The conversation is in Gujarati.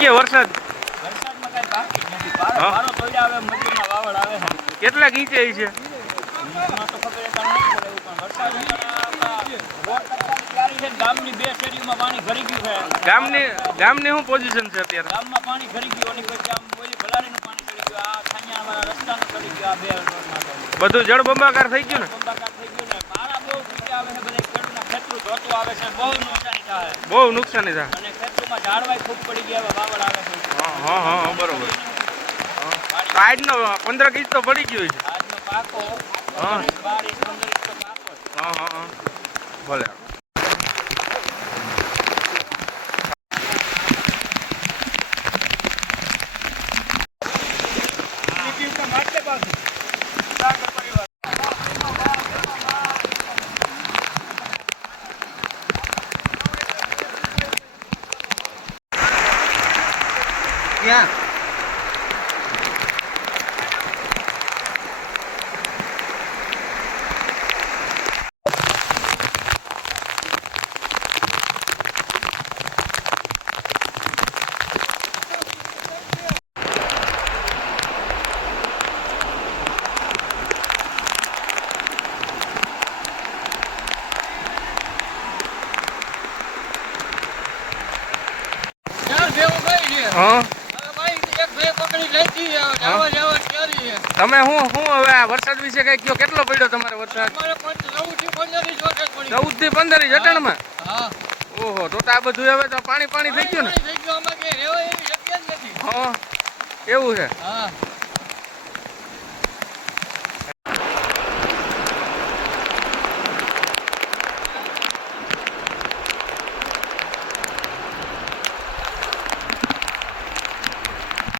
કે વરસાદ વરસાદમાં કઈ બાકી જ નથી. વારો તોડ્યા આવે, મજૂરના વાવડ આવે છે. કેટલા ઇંચે છે? એમાં તો ખબર નથી પડે એવું, પણ વરસાદ ગામની 2 શેરીમાં પાણી ભરી ગયું છે. ગામની શું પોઝિશન છે અત્યારે? ગામમાં પાણી ભરી ગયું અને પછી આમ બોલી ભલાડીનું પાણી ચડી ગયું, આ ખાનિયાવાળા રસ્તાનું ચડી ગયું, આ 2 રોડમાં બધું જળબંબાકાર થઈ ગયું ને? બંબાકાર થઈ ગયું ને. પારા બહુ તૂટી આવે છે, બધા ખેડૂતના ખેતરું ધોતું આવે છે, બહુ નુકસાની થાય. બહુ નુકસાની થાય અને ખેતરમાં ઝાડવાય ખૂબ પડી ગયા, વાવડ આવે છે. હા બરોબર. આજનો 15 ઇંચ તો પડી ગયું છે. આજનો પાકો 12 ઇંચ 15 ઇંચ તો પાકો. ભલે. ક્યાં તમે હું હવે આ વરસાદ વિશે કઈ કયો? કેટલો પડ્યો તમારે વરસાદ? 14 થી 15 ઇંચ અટાણમાં. ઓહો, તો આ બધું હવે તો પાણી થઈ ગયું ને? થઈ ગયું, આમાં કે રેવા એવી જગ્યા જ નથી. એવું છે. હા.